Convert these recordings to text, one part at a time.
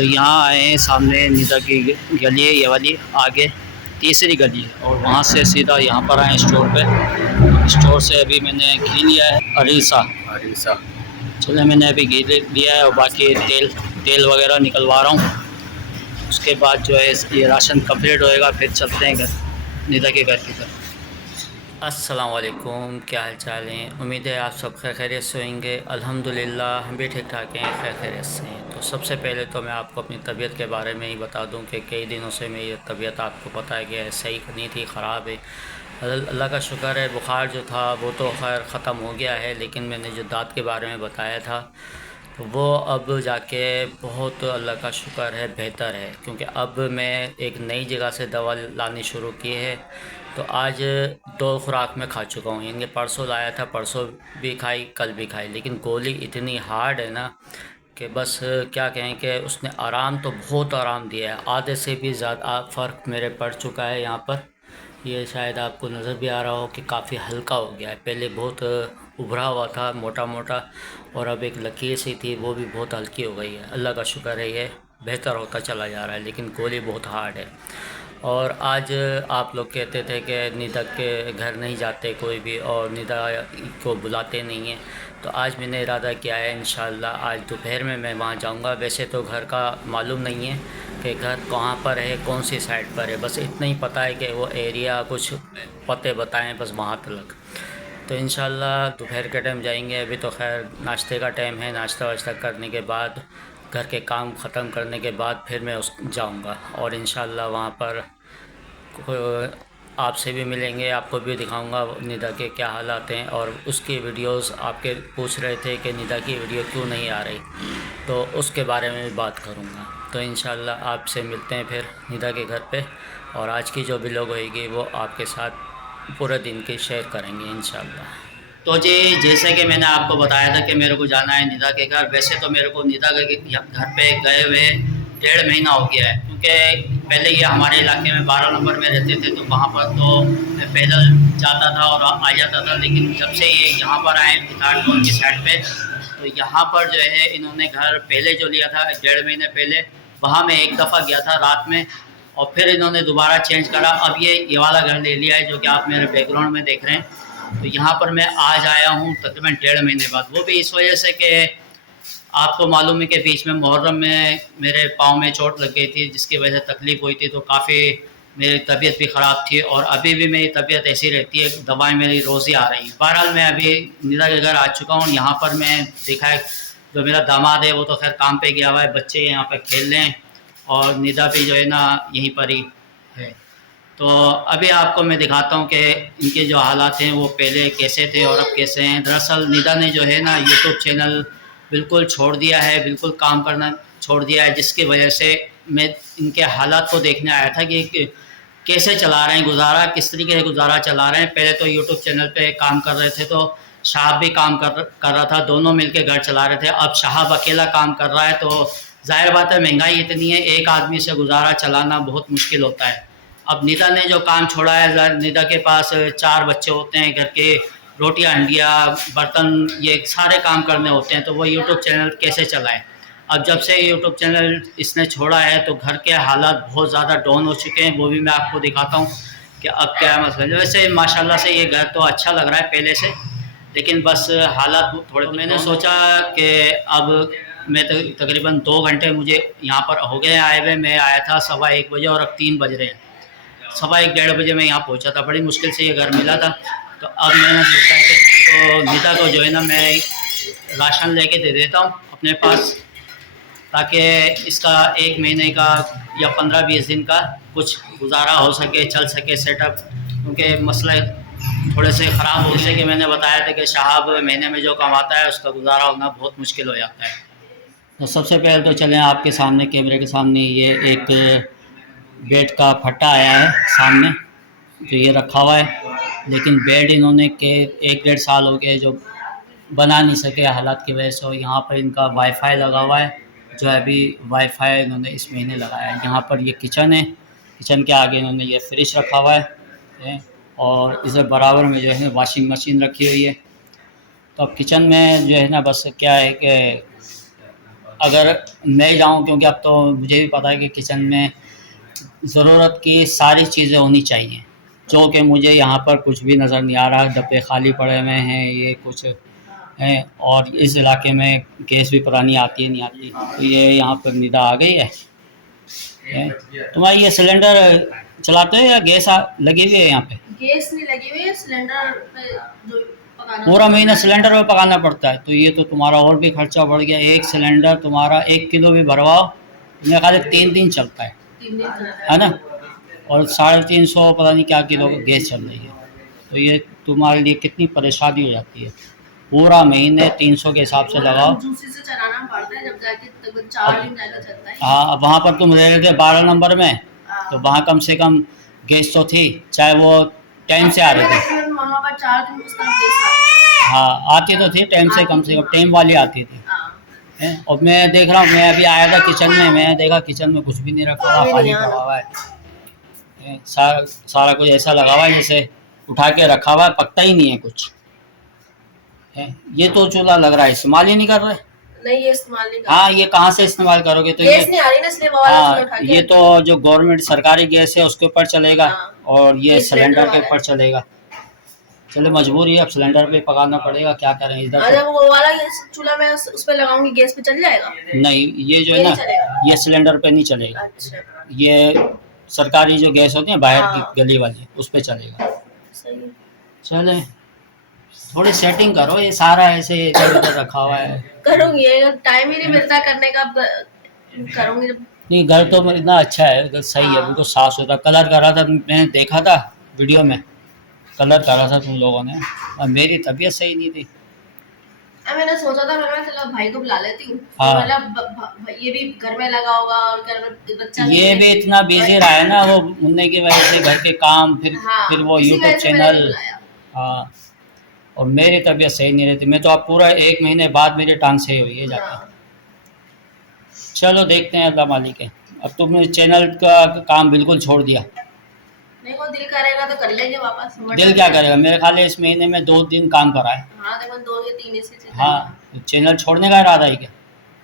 तो यहाँ आए हैं, सामने निदा की गली है, ये वाली आगे तीसरी गली है, और वहाँ से सीधा यहाँ पर आए स्टोर पे। स्टोर से अभी मैंने घी लिया है अरीसा अरीसा। चले मैंने अभी घी लिया है और बाकी तेल तेल वगैरह निकलवा रहा हूँ। उसके बाद जो है ये राशन कंप्लीट होएगा, फिर चलते हैं घर निदा के घर की तरफ। अस्सलाम वालेकुम, क्या हाल चाल है? उम्मीद है आप सब खैर खैरियत से होंगे। अल्हम्दुलिल्लाह हम भी ठीक ठाक हैं, खैर खैरियत से हैं। तो सबसे पहले तो मैं आपको अपनी तबीयत के बारे में ही बता दूं कि कई दिनों से मेरी तबीयत आपको पता है कि सही नहीं थी, ख़राब है। अल्लाह का शुक्र है, बुखार जो था वो तो खैर ख़त्म हो गया है, लेकिन मैंने जो दाँत के बारे में बताया था तो वो अब जाके बहुत अल्लाह का शुक्र है बेहतर है, क्योंकि अब मैं एक नई जगह से दवा लानी शुरू की है। तो आज 2 खुराक में खा चुका हूँ, यानी परसों लाया था, परसों भी खाई, कल भी खाई, लेकिन गोली इतनी हार्ड है ना कि बस क्या कहें कि उसने आराम तो बहुत आराम दिया है। आधे से भी ज़्यादा फ़र्क मेरे पड़ चुका है यहाँ पर। ये शायद आपको नज़र भी आ रहा हो कि काफ़ी हल्का हो गया है। पहले बहुत उभरा हुआ था, मोटा मोटा, और अब एक लकीर सी थी, वो भी बहुत हल्की हो गई है। अल्लाह का शुक्र है, ये बेहतर होता चला जा रहा है, लेकिन गोली बहुत हार्ड है। और आज आप लोग कहते थे कि निदा के घर नहीं जाते कोई भी और निदा को बुलाते नहीं हैं, तो आज मैंने इरादा किया है इंशाल्लाह आज दोपहर में मैं वहाँ जाऊँगा। वैसे तो घर का मालूम नहीं है कि घर कहाँ पर है, कौन सी साइड पर है, बस इतना ही पता है कि वो एरिया कुछ पते बताएं बस वहाँ तक। तो इंशाल्लाह दोपहर के टाइम जाएंगे। अभी तो खैर नाश्ते का टाइम है, नाश्ता वाश्ता करने के बाद, घर के काम ख़त्म करने के बाद फिर मैं उस जाऊँगा, और इंशाल्लाह वहाँ पर आपसे भी मिलेंगे, आपको भी दिखाऊंगा निदा के क्या हालात हैं। और उसकी वीडियोस आपके पूछ रहे थे कि निदा की वीडियो क्यों नहीं आ रही, तो उसके बारे में भी बात करूंगा। तो इंशाल्लाह आपसे मिलते हैं फिर निदा के घर पे, और आज की जो भी लोग होएगी वो आपके साथ पूरे दिन की शेयर करेंगे इंशाल्लाह। तो जी, जैसे कि मैंने आपको बताया था कि मेरे को जाना है निदा के घर। वैसे तो मेरे को निदा के घर पे गए हुए 1.5 महीना हो गया है, क्योंकि पहले ये हमारे इलाके में 12 नंबर में रहते थे, तो वहाँ पर तो मैं पैदल जाता था और आ जाता था। लेकिन जब से ये यहाँ पर आए बिहार टोल की साइड पे, तो यहाँ पर जो है इन्होंने घर पहले जो लिया था 1.5 महीने पहले, वहाँ मैं एक दफ़ा गया था रात में, और फिर इन्होंने दोबारा चेंज करा। अब ये वाला घर ले लिया है जो कि आप मेरे बैकग्राउंड में देख रहे हैं। तो यहाँ पर मैं आज आया हूँ तकरीबन 1.5 महीने बाद, वो भी इस वजह से कि आपको मालूम है कि बीच में मुहर्रम में मेरे पाँव में चोट लग गई थी, जिसकी वजह से तकलीफ़ हुई थी, तो काफ़ी मेरी तबीयत भी ख़राब थी, और अभी भी मेरी तबीयत ऐसी रहती है, दवाएं मेरी रोज़ ही आ रही हैं। बहरहाल मैं अभी निदा के घर आ चुका हूँ। यहाँ पर मैं देखा है जो मेरा दामाद है वो तो खैर काम पे गया हुआ है, बच्चे यहाँ पर खेल रहे हैं, और निदा भी जो है ना यहीं पर ही है। तो अभी आपको मैं दिखाता हूँ कि इनके जो हालात हैं वो पहले कैसे थे और अब कैसे हैं। दरअसल निदा ने जो है ना यूट्यूब चैनल बिल्कुल छोड़ दिया है, बिल्कुल काम करना छोड़ दिया है, जिसकी वजह से मैं इनके हालात को देखने आया था कि कैसे चला रहे हैं गुजारा, किस तरीके से गुजारा चला रहे हैं। पहले तो यूट्यूब चैनल पे काम कर रहे थे, तो शाहब भी काम कर रहा था, दोनों मिलके घर चला रहे थे। अब शाहब अकेला काम कर रहा है, तो जाहिर बात है महंगाई इतनी है, एक आदमी से गुजारा चलाना बहुत मुश्किल होता है। अब निदा ने जो काम छोड़ा है, निदा के पास 4 बच्चे होते हैं, घर के रोटियां हंडिया बर्तन ये सारे काम करने होते हैं, तो वो यूट्यूब चैनल कैसे चलाए। अब जब से यूट्यूब चैनल इसने छोड़ा है तो घर के हालात बहुत ज़्यादा डाउन हो चुके हैं, वो भी मैं आपको दिखाता हूँ कि अब क्या मसला है। वैसे माशाल्लाह से ये घर तो अच्छा लग रहा है पहले से, लेकिन बस हालात थोड़े। तो मैंने सोचा कि अब मैं तकरीबन 2 घंटे मुझे यहाँ पर हो गए आए हुए। मैं आया था 1:15 बजे और अब 3 बज रहे हैं। 1:15 बजे मैं यहाँ पहुँचा था, बड़ी मुश्किल से ये घर मिला था। तो अब मैंने सोचा है कि तो निदा को जो है ना मैं राशन लेके दे देता हूँ अपने पास, ताकि इसका 1 महीने का या 15-20 दिन का कुछ गुजारा हो सके, चल सके सेटअप, क्योंकि मसले थोड़े से ख़राब हो। जैसे कि मैंने बताया था कि शाहब महीने में जो कमाता है उसका गुजारा होना बहुत मुश्किल हो जाता है। तो सबसे पहले तो चलें आपके सामने, कैमरे के सामने, ये एक बेड का फट्टा आया है सामने जो ये रखा हुआ है, लेकिन बेड इन्होंने के 1-1.5 साल हो गए जो बना नहीं सके हालात की वजह से। और यहाँ पर इनका वाईफाई लगा हुआ है, जो है अभी वाईफाई इन्होंने इस महीने लगाया है। यहाँ पर ये किचन है, किचन के आगे इन्होंने ये फ्रिज रखा हुआ है, और इधर बराबर में जो है वॉशिंग मशीन रखी हुई है। तो अब किचन में जो है ना बस क्या है कि अगर मैं जाऊँ, क्योंकि अब तो मुझे भी पता है कि किचन में ज़रूरत की सारी चीज़ें होनी चाहिए, जो कि मुझे यहाँ पर कुछ भी नज़र नहीं आ रहा। डब्बे खाली पड़े हुए हैं, ये कुछ है, और इस इलाके में गैस भी पता नहीं आती है नहीं आती। तो ये यहाँ पर निदा आ गई है। तुम्हारी ये सिलेंडर चलाते हो या गैस लगी हुई है यहाँ पे? गैस नहीं लगी हुई है, सिलेंडर पे जो पकाना पूरा महीना सिलेंडर में पकाना पड़ता है, तो ये तो तुम्हारा और भी खर्चा बढ़ गया। एक सिलेंडर तुम्हारा 1 किलो भी भरवाओ, मेरे ख्याल से 3 दिन चलता है 3 दिन है ना? और 350 पता नहीं क्या किलो गैस चल रही है। तो ये तुम्हारे लिए कितनी परेशानी हो जाती है। पूरा महीने 300 के हिसाब से लगाओ। जूसी से चलाना पड़ता है, जब जाके 4 दिन जाके चलता है। हाँ, अब वहाँ पर तुम रह रहे थे 12 नंबर में, तो वहाँ कम से कम गैस तो थी, चाहे वो टाइम से आ रहे थे। वहाँ पर 4 दिन उस टाइम गैस आती थी। हाँ, आती तो थी टाइम से, कम टाइम वाली आती थी। हैं? और मैं देख रहा हूँ, मैं अभी आया था किचन में, मैं देखा किचन में कुछ भी नहीं रखा हुआ, खाली पड़ा हुआ है। सारा कुछ ऐसा लगा हुआ है जैसे उठा के रखा हुआ है, पकता ही नहीं है कुछ है। ये तो चूल्हा लग रहा है इस्तेमाल ही नहीं कर रहे। नहीं, ये इस्तेमाल नहीं कर। हाँ, ये कहाँ से इस्तेमाल करोगे? तो गैस नहीं आ रही ना, इसलिए वो वाला चूल्हा उठा हाँ, के ये तो जो गवर्नमेंट सरकारी गैस है उसके ऊपर चलेगा। हाँ, और ये सिलेंडर के वाला ऊपर चलेगा। चलो, मजबूरी है, अब सिलेंडर पे पकाना पड़ेगा, क्या करें इधर। जब वो वाला चूल्हा मैं उस पे लगाऊंगी, गैस पे चल जाएगा? नहीं, ये जो है ना, ये सिलेंडर पे नहीं चलेगा। अच्छा। ये सरकारी जो गैस होती है बाहर हाँ। की गली वाली, उस पे चलेगा। सही है। चले, थोड़ी सेटिंग करो, ये सारा ऐसे इधर उधर रखा हुआ है। करूंगी, टाइम ही नहीं मिलता करने का, करूंगी जब। नहीं, घर तो इतना अच्छा है, घर सही है, बिल्कुल साफ सुथरा। कलर करा था, मैंने देखा था वीडियो में, कलर करा था तुम लोगों ने, और मेरी तबीयत सही नहीं थी। मैंने सोचा था मैं चलो भाई को बुला लेती हूँ। हाँ। मतलब ये भी घर में लगा होगा और घर में बच्चा ये भी इतना बिजी रहा है ना, वो मुन्ने की वजह से, घर के काम, फिर वो यूट्यूब चैनल। हाँ, और मेरी तबीयत सही नहीं रहती। मैं तो अब पूरा 1 महीने बाद मेरी टांग सही हुई है जाकर। चलो देखते हैं, अल्लाह मालिक है। अब तुमने चैनल का काम बिल्कुल छोड़ दिया? देखो, दिल करेगा तो कर लेंगे वापस। दिल क्या करेगा? मेरे ख्याल है इस महीने में 2 दिन काम करा है। हाँ, देखो 2 या 3 ऐसे। हाँ, तो चैनल छोड़ने का इरादा है क्या?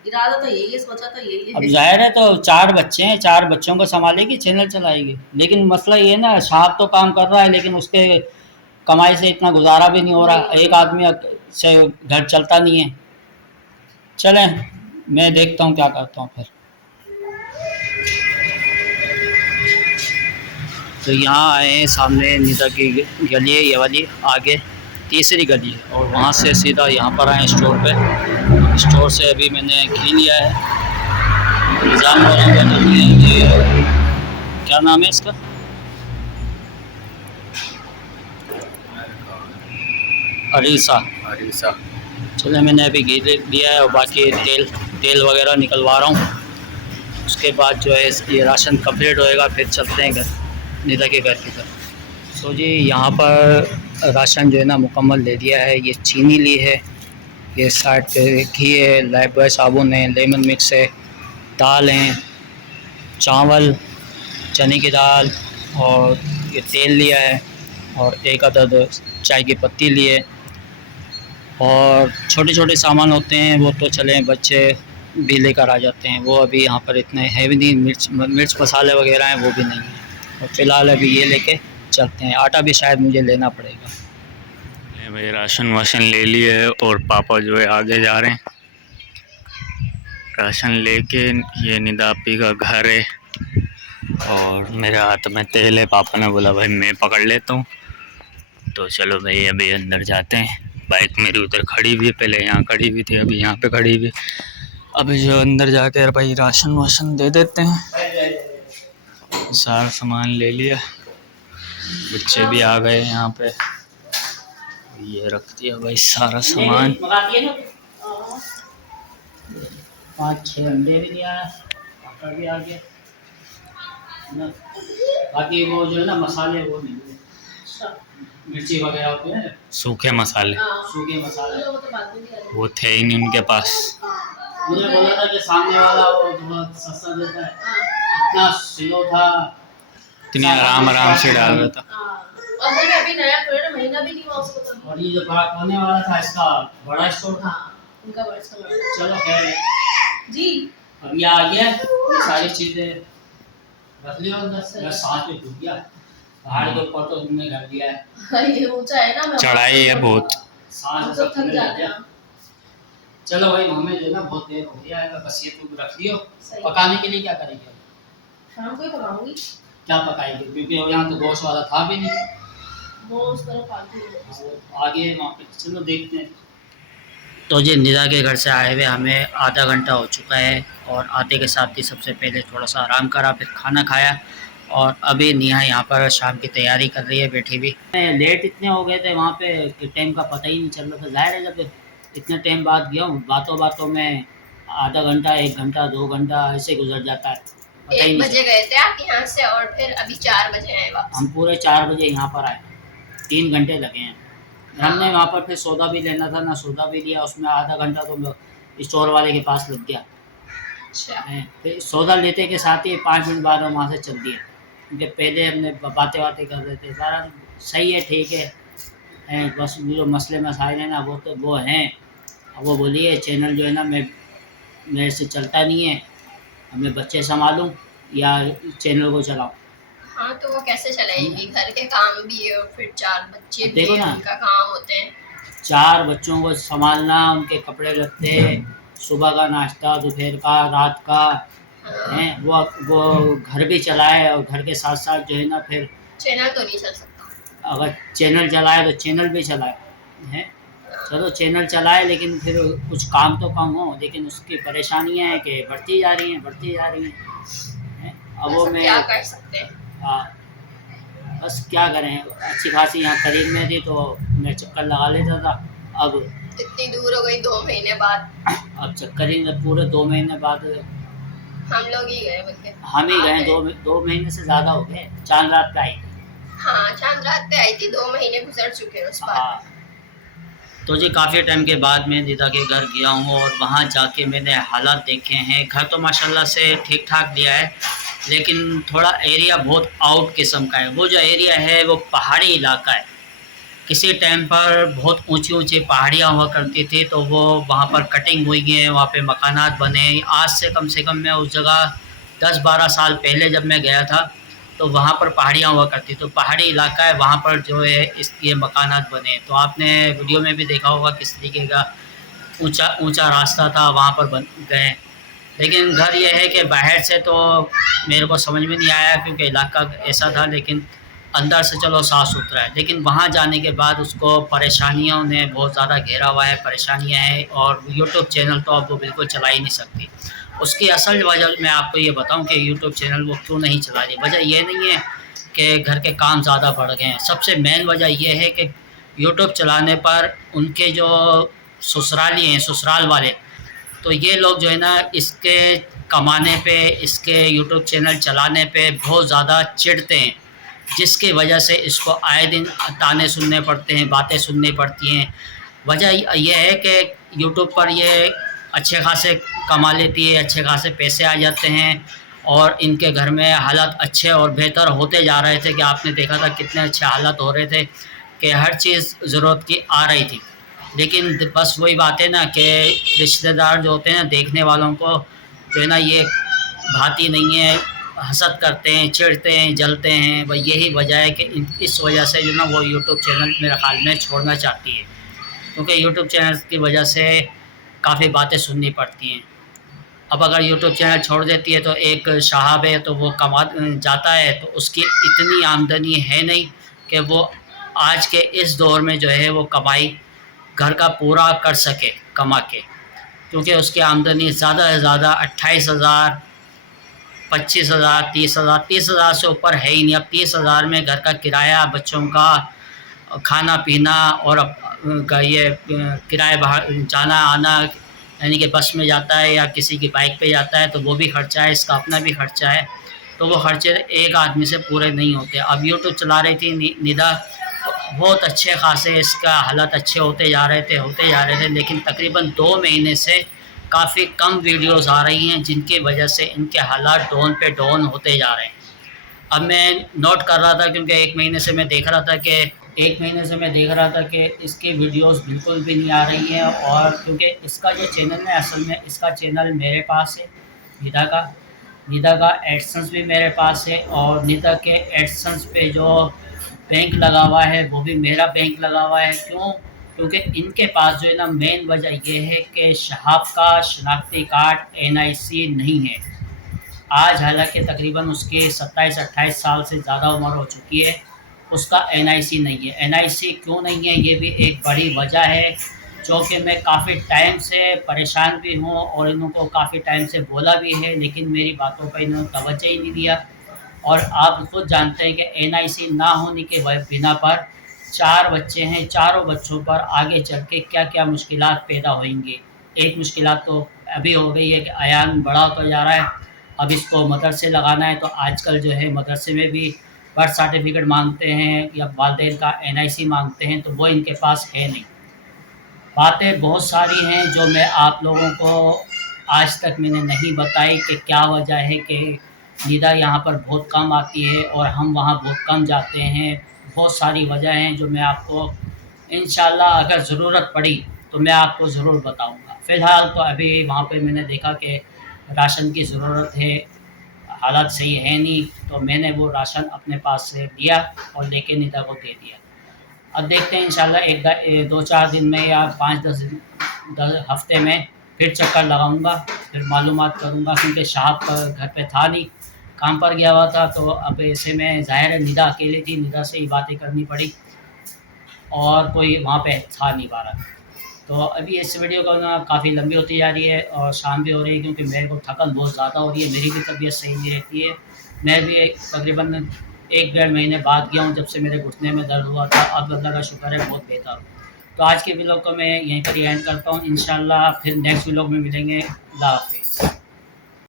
इरादा तो यही है, सोचा तो यही है। अब जाहिर है, तो 4 बच्चे हैं, 4 बच्चों को संभालेगी, चैनल चलाएगी। लेकिन मसला ये है ना, साहब तो काम कर रहा है, लेकिन उसके कमाई से इतना गुजारा भी नहीं हो रहा। एक आदमी से घर चलता नहीं है। चलें, मैं देखता हूँ क्या करता हूँ फिर। तो यहाँ आए हैं, सामने निदा की गली है, ये वाली आगे तीसरी गली है, और वहाँ से सीधा यहाँ पर आए स्टोर पे। स्टोर से अभी मैंने घी लिया है, निज़ाम वालों का जो ये क्या नाम है इसका, अरीसा। चलो, मैंने अभी घी लिया है, और बाकी तेल वगैरह निकलवा रहा हूँ। उसके बाद जो है ये राशन कंप्लीट होएगा, फिर चलते हैं घर, निदा के घर की तरफ। तो जी, यहाँ पर राशन जो है ना मुकम्मल ले लिया है। ये चीनी ली है, ये 60 घी है, लाइफबॉय साबुन है, लेमन मिक्स है, दाल हैं, चावल, चने की दाल, और ये तेल लिया है, और 1 अदद चाय की पत्ती लिए। और छोटे छोटे सामान होते हैं वो तो चले बच्चे भी लेकर आ जाते हैं, वो अभी यहाँ पर इतने हैवी नहीं, मिर्च मसाले वगैरह हैं वो भी नहीं है। और फ़िलहाल अभी ये लेके चलते हैं। आटा भी शायद मुझे लेना पड़ेगा। भाई राशन वाशन ले लिए है, और पापा जो है आगे जा रहे हैं राशन लेके। ये निदापी का घर है, और मेरे हाथ में तेल है। पापा ने बोला भाई मैं पकड़ लेता हूँ, तो चलो भाई अभी अंदर जाते हैं। बाइक मेरी उधर खड़ी हुई है, पहले यहाँ खड़ी हुई थी, अभी यहाँ पे खड़ी हुई। अभी जो अंदर जाके भाई राशन वाशन दे देते हैं। सारा सामान ले लिया, बच्चे भी आ गए यहाँ पे। ये रख दिया भाई सारा सामान। 5-6 अंडे भी दिया है, आटा भी आ गया ना। बाकी वो जो है ना मसाले, वो नहीं, मिर्ची वगैरह होते हैं, सूखे मसाले, सूखे मसाले वो थे ही नहीं उनके पास। मुझे बोला था कि सामने वाला वो बहुत सस्ता देता है, इतना स्लो था, इतनी आराम से डाल रहा था। और अभी नया महीना भी नहीं हुआ उसको तो। और ये जो बड़ा कोने वाला था, इसका बड़ा स्टोर था। उनका बड़ा स्टोर। चलो खैर, जी। अब ये आ गया, ये सारी चीजें रख लिया अंदर से, बस साथ में घुस गया पहाड़ के ऊपर, तो तुमने कर दिया है। हाँ, ये ऊंचा है ना, मैं चढ़ाई है बहुत। हम तो थक जाते हैं। चलो भाई, हमें जो है ना बहुत देर हो गया है, बस ये तुम रख लियो। सही। पकाने के लिए क्या करेंगे? शाम को ही पकाऊंगी। क्या पकाएंगे, क्योंकि यहाँ तो गोश्त वाला था भी नहीं, वो उस तरफ फालतू है। वो आगे वहाँ पे, चलो देखते हैं। तो जी निदा के घर से आए हुए हमें आधा घंटा हो चुका है, और आते के साथ ही सबसे पहले थोड़ा सा आराम करा, फिर खाना खाया, और अभी नेहा यहाँ पर शाम की तैयारी कर रही है बैठी भी। लेट इतने हो गए थे वहाँ पे कि टाइम का पता ही नहीं चल रहा था। ज़ाहिर है जब इतने टाइम बाद गया हूँ, बातों बातों में आधा घंटा, 1 घंटा, 2 घंटा ऐसे गुजर जाता है, पता ही 1 नहीं बजे गए थे आप यहाँ से, और फिर अभी 4 बजे आए वापस। हम पूरे 4 बजे यहाँ पर आए, 3 घंटे लगे हैं। हमने वहाँ पर फिर सौदा भी लेना था ना, सौदा भी लिया, उसमें आधा घंटा तो स्टोर वाले के पास लग गया। अच्छा। फिर सौदा लेते के साथ ही 5 मिनट बाद हम वहाँ से चल दिए, क्योंकि पहले हमने बातें कर रहे थे। सारा सही है, ठीक है, बस जो मसले मसाइल हैं ना वो तो वो हैं। अब वो बोली है चैनल जो है ना मेरे से चलता नहीं है, अब मैं बच्चे संभालूँ या चैनल को चलाऊँ। हाँ, तो वो कैसे चलाएंगी, घर के काम भी है और फिर 4 बच्चे भी देखो हैं, ना, उनका काम होते हैं। 4 बच्चों को संभालना, उनके कपड़े लत्ते, सुबह का नाश्ता, दोपहर का, रात का, हाँ, हैं वो घर भी चलाए, और घर के साथ साथ जो है ना फिर चैनल तो नहीं चल सकता। अगर चैनल चलाए तो चैनल भी चलाए हैं। चलो चैनल चलाए, लेकिन फिर कुछ काम तो कम हो, लेकिन उसकी परेशानियां हैं कि बढ़ती जा रही हैं। अब वो ऐसा क्या कर सकते हैं। बस क्या करें, अच्छी खासी यहाँ करीब में थी तो मैं चक्कर लगा लेता था। अब इतनी दूर हो गई 2 महीने बाद। अब चक्कर ही में पूरे 2 महीने बाद हम लोग ही गए, बल्कि हम ही गए। 2 महीने से ज़्यादा हो गए, चांद रात पे आई थी। हाँ, चांद रात पे आई थी, 2 महीने गुजर चुके हैं उस बात। हाँ, तो जी काफ़ी टाइम के बाद मैं निदा के घर गया हूँ, और वहाँ जाके मैंने हालात देखे हैं। घर तो माशाल्लाह से ठीक ठाक दिया है, लेकिन थोड़ा एरिया बहुत आउट किस्म का है। वो जो एरिया है वो पहाड़ी इलाका है। किसी टाइम पर बहुत ऊंची ऊंची पहाड़ियाँ हुआ करती थी, तो वो वहाँ पर कटिंग हुई है, वहाँ पे मकानात बने। आज से कम मैं उस जगह 10-12 साल पहले जब मैं गया था, तो वहाँ पर पहाड़ियाँ हुआ करती, तो पहाड़ी इलाका है, वहाँ पर जो है ये मकानात बने। तो आपने वीडियो में भी देखा होगा किस तरीके का ऊंचा ऊंचा रास्ता था, वहाँ पर बन गए। लेकिन घर ये है कि बाहर से तो मेरे को समझ में नहीं आया, क्योंकि इलाका ऐसा था, लेकिन अंदर से चलो साफ़ सुथरा है। लेकिन वहाँ जाने के बाद उसको परेशानियों ने बहुत ज़्यादा घेरा हुआ है, परेशानियाँ हैं, और यूट्यूब चैनल तो अब वो बिल्कुल चला ही नहीं सकती। उसकी असल वजह मैं आपको ये बताऊं कि यूट्यूब चैनल वो क्यों नहीं चला रही। वजह ये नहीं है कि घर के काम ज़्यादा बढ़ गए हैं, सबसे मेन वजह ये है कि यूट्यूब चलाने पर उनके जो ससुराली हैं, ससुराल वाले, तो ये लोग जो है ना इसके कमाने पे, इसके यूट्यूब चैनल चलाने पे बहुत ज़्यादा चिढ़ते हैं, जिसकी वजह से इसको आए दिन ताने सुनने पड़ते हैं, बातें सुननी पड़ती हैं। वजह यह है कि यूट्यूब पर ये अच्छे खासे कमा लेती है, अच्छे खासे पैसे आ जाते हैं, और इनके घर में हालात अच्छे और बेहतर होते जा रहे थे कि आपने देखा था कितने अच्छे हालात हो रहे थे कि हर चीज़ ज़रूरत की आ रही थी। लेकिन बस वही बात है ना कि रिश्तेदार जो होते हैं ना, देखने वालों को जो है ना ये भाती नहीं है, हसद करते हैं, चिढ़ते हैं, जलते हैं। वह यही वजह है कि इस वजह से जो ना वो यूट्यूब चैनल मेरे ख्याल में छोड़ना चाहती है, क्योंकि यूट्यूब चैनल की वजह से काफ़ी बातें सुननी पड़ती हैं। अब अगर यूट्यूब चैनल छोड़ देती है तो एक साहब है तो वो कमा जाता है, तो उसकी इतनी आमदनी है नहीं कि वो आज के इस दौर में जो है वो कमाई घर का पूरा कर सके कमा के, क्योंकि उसकी आमदनी ज़्यादा से ज़्यादा 28,000, 25,000, 30,000, 30,000 से ऊपर है ही नहीं। अब 30,000 में घर का किराया, बच्चों का खाना पीना, और का ये किराए बाहर जाना आना, यानी कि बस में जाता है या किसी की बाइक पे जाता है तो वो भी खर्चा है, इसका अपना भी खर्चा है, तो वो खर्चे एक आदमी से पूरे नहीं होते। अब यूट्यूब चला रही थी निदा, बहुत अच्छे खासे इसका हालात अच्छे होते जा रहे थे, लेकिन तकरीबन 2 महीने से काफ़ी कम वीडियोस आ रही हैं, जिनकी वजह से इनके हालात डाउन पे डाउन होते जा रहे हैं। अब मैं नोट कर रहा था, क्योंकि 1 महीने से मैं देख रहा था कि 1 महीने से मैं देख रहा था कि इसकी वीडियोस बिल्कुल भी नहीं आ रही हैं, और क्योंकि इसका जो चैनल है असल में इसका चैनल मेरे पास है, निदा का एडसेंस भी मेरे पास है, और निदा के एडसेंस पे जो बैंक लगा हुआ है वो भी मेरा बैंक लगा हुआ है। क्यों? क्योंकि इनके पास जो है ना मेन वजह ये है कि शहाब का शनाख्ती कार्ड NIC नहीं है। आज हालांकि तकरीबन उसकी 27-28 साल से ज़्यादा उम्र हो चुकी है, उसका NIC नहीं है। NIC क्यों नहीं है ये भी एक बड़ी वजह है, जो कि मैं काफ़ी टाइम से परेशान भी हूँ और इनको काफ़ी टाइम से बोला भी है, लेकिन मेरी बातों पर इन्होंने तवज्जो ही नहीं दिया। और आप खुद जानते हैं कि NIC ना होने के बिना पर 4 बच्चे हैं, चारों बच्चों पर आगे चल के क्या क्या मुश्किलात पैदा होंगी। एक मुश्किलात तो अभी हो गई है कि अयान बड़ा होता जा रहा है, अब इसको मदरसे लगाना है, तो आजकल जो है मदरसे में भी बर्थ सर्टिफिकेट मांगते हैं या वालिदैन का NIC मांगते हैं, तो वो इनके पास है नहीं। बातें बहुत सारी हैं जो मैं आप लोगों को आज तक मैंने नहीं बताई कि क्या वजह है कि निदा यहाँ पर बहुत कम आती है और हम वहाँ बहुत कम जाते हैं। बहुत सारी वजह हैं जो मैं आपको इंशाल्लाह अगर ज़रूरत पड़ी तो मैं आपको ज़रूर बताऊँगा। फ़िलहाल तो अभी वहाँ पे मैंने देखा कि राशन की ज़रूरत है, हालात सही है नहीं, तो मैंने वो राशन अपने पास से लिया और लेके निदा को दे दिया। अब देखते हैं इंशाल्लाह 2-4 दिन में या 5-10 दिन 10 हफ़्ते में फिर चक्कर लगाऊंगा, फिर मालूमात करूंगा, क्योंकि शहाब घर पे था नहीं, काम पर गया हुआ था। तो अब ऐसे में ज़ाहिर है निदा अकेली थी, निदा से ही बातें करनी पड़ी और कोई वहाँ पे था नहीं बारह। तो अभी इस वीडियो को ना काफ़ी लंबी होती जा रही है और शाम भी हो रही है, क्योंकि मेरे को थकन बहुत ज़्यादा हो रही है, मेरी भी तबीयत सही नहीं रहती है। मैं भी तकरीबन 1-1.5 महीने बाद गया हूँ जब से मेरे घुटने में दर्द हुआ था। अब अल्लाह का शुक्र है बहुत बेहतर हूँ। तो आज के व्लॉग को मैं यहीं पर ही एंड करता हूँ। इंशाल्लाह फिर नेक्स्ट व्लॉग में मिलेंगे। अल्लाह हाफ़िज़।